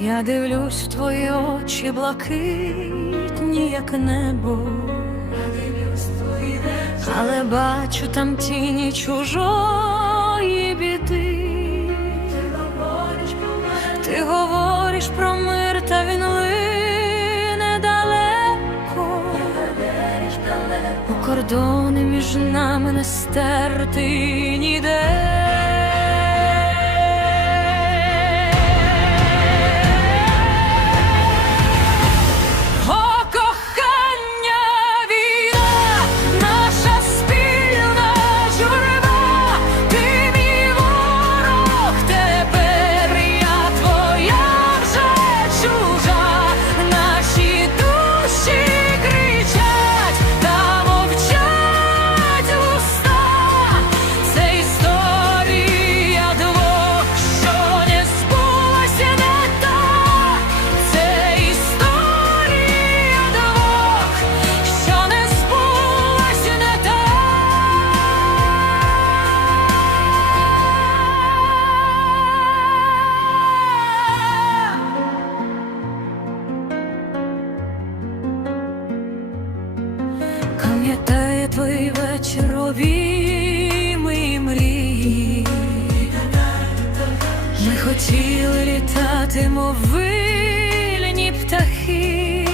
Я дивлюсь в твої очі блакитні, як небо, але бачу там тіні чужої біди. Ти говориш про мир, та він лине далеко, у кордони між нами не стерти ніде. пам'ятає твої вечорові мрії. Ми хотіли літати, мов вільні птахи,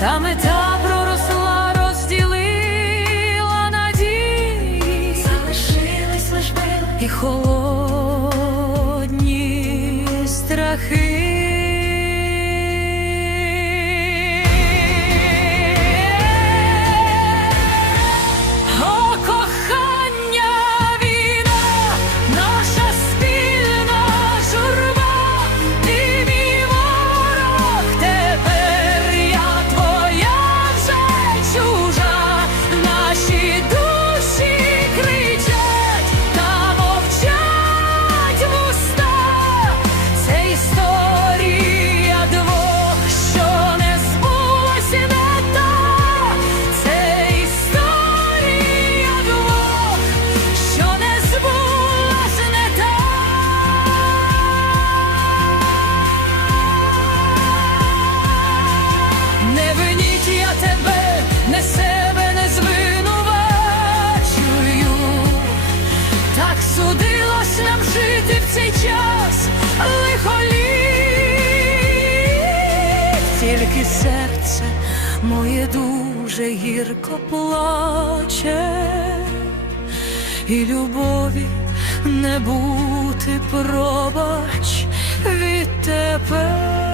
та мета проросла, розділила надії, залишились лиш і холодні страхи. тільки серце моє дуже гірко плаче, і любові не бути пробач від тепер.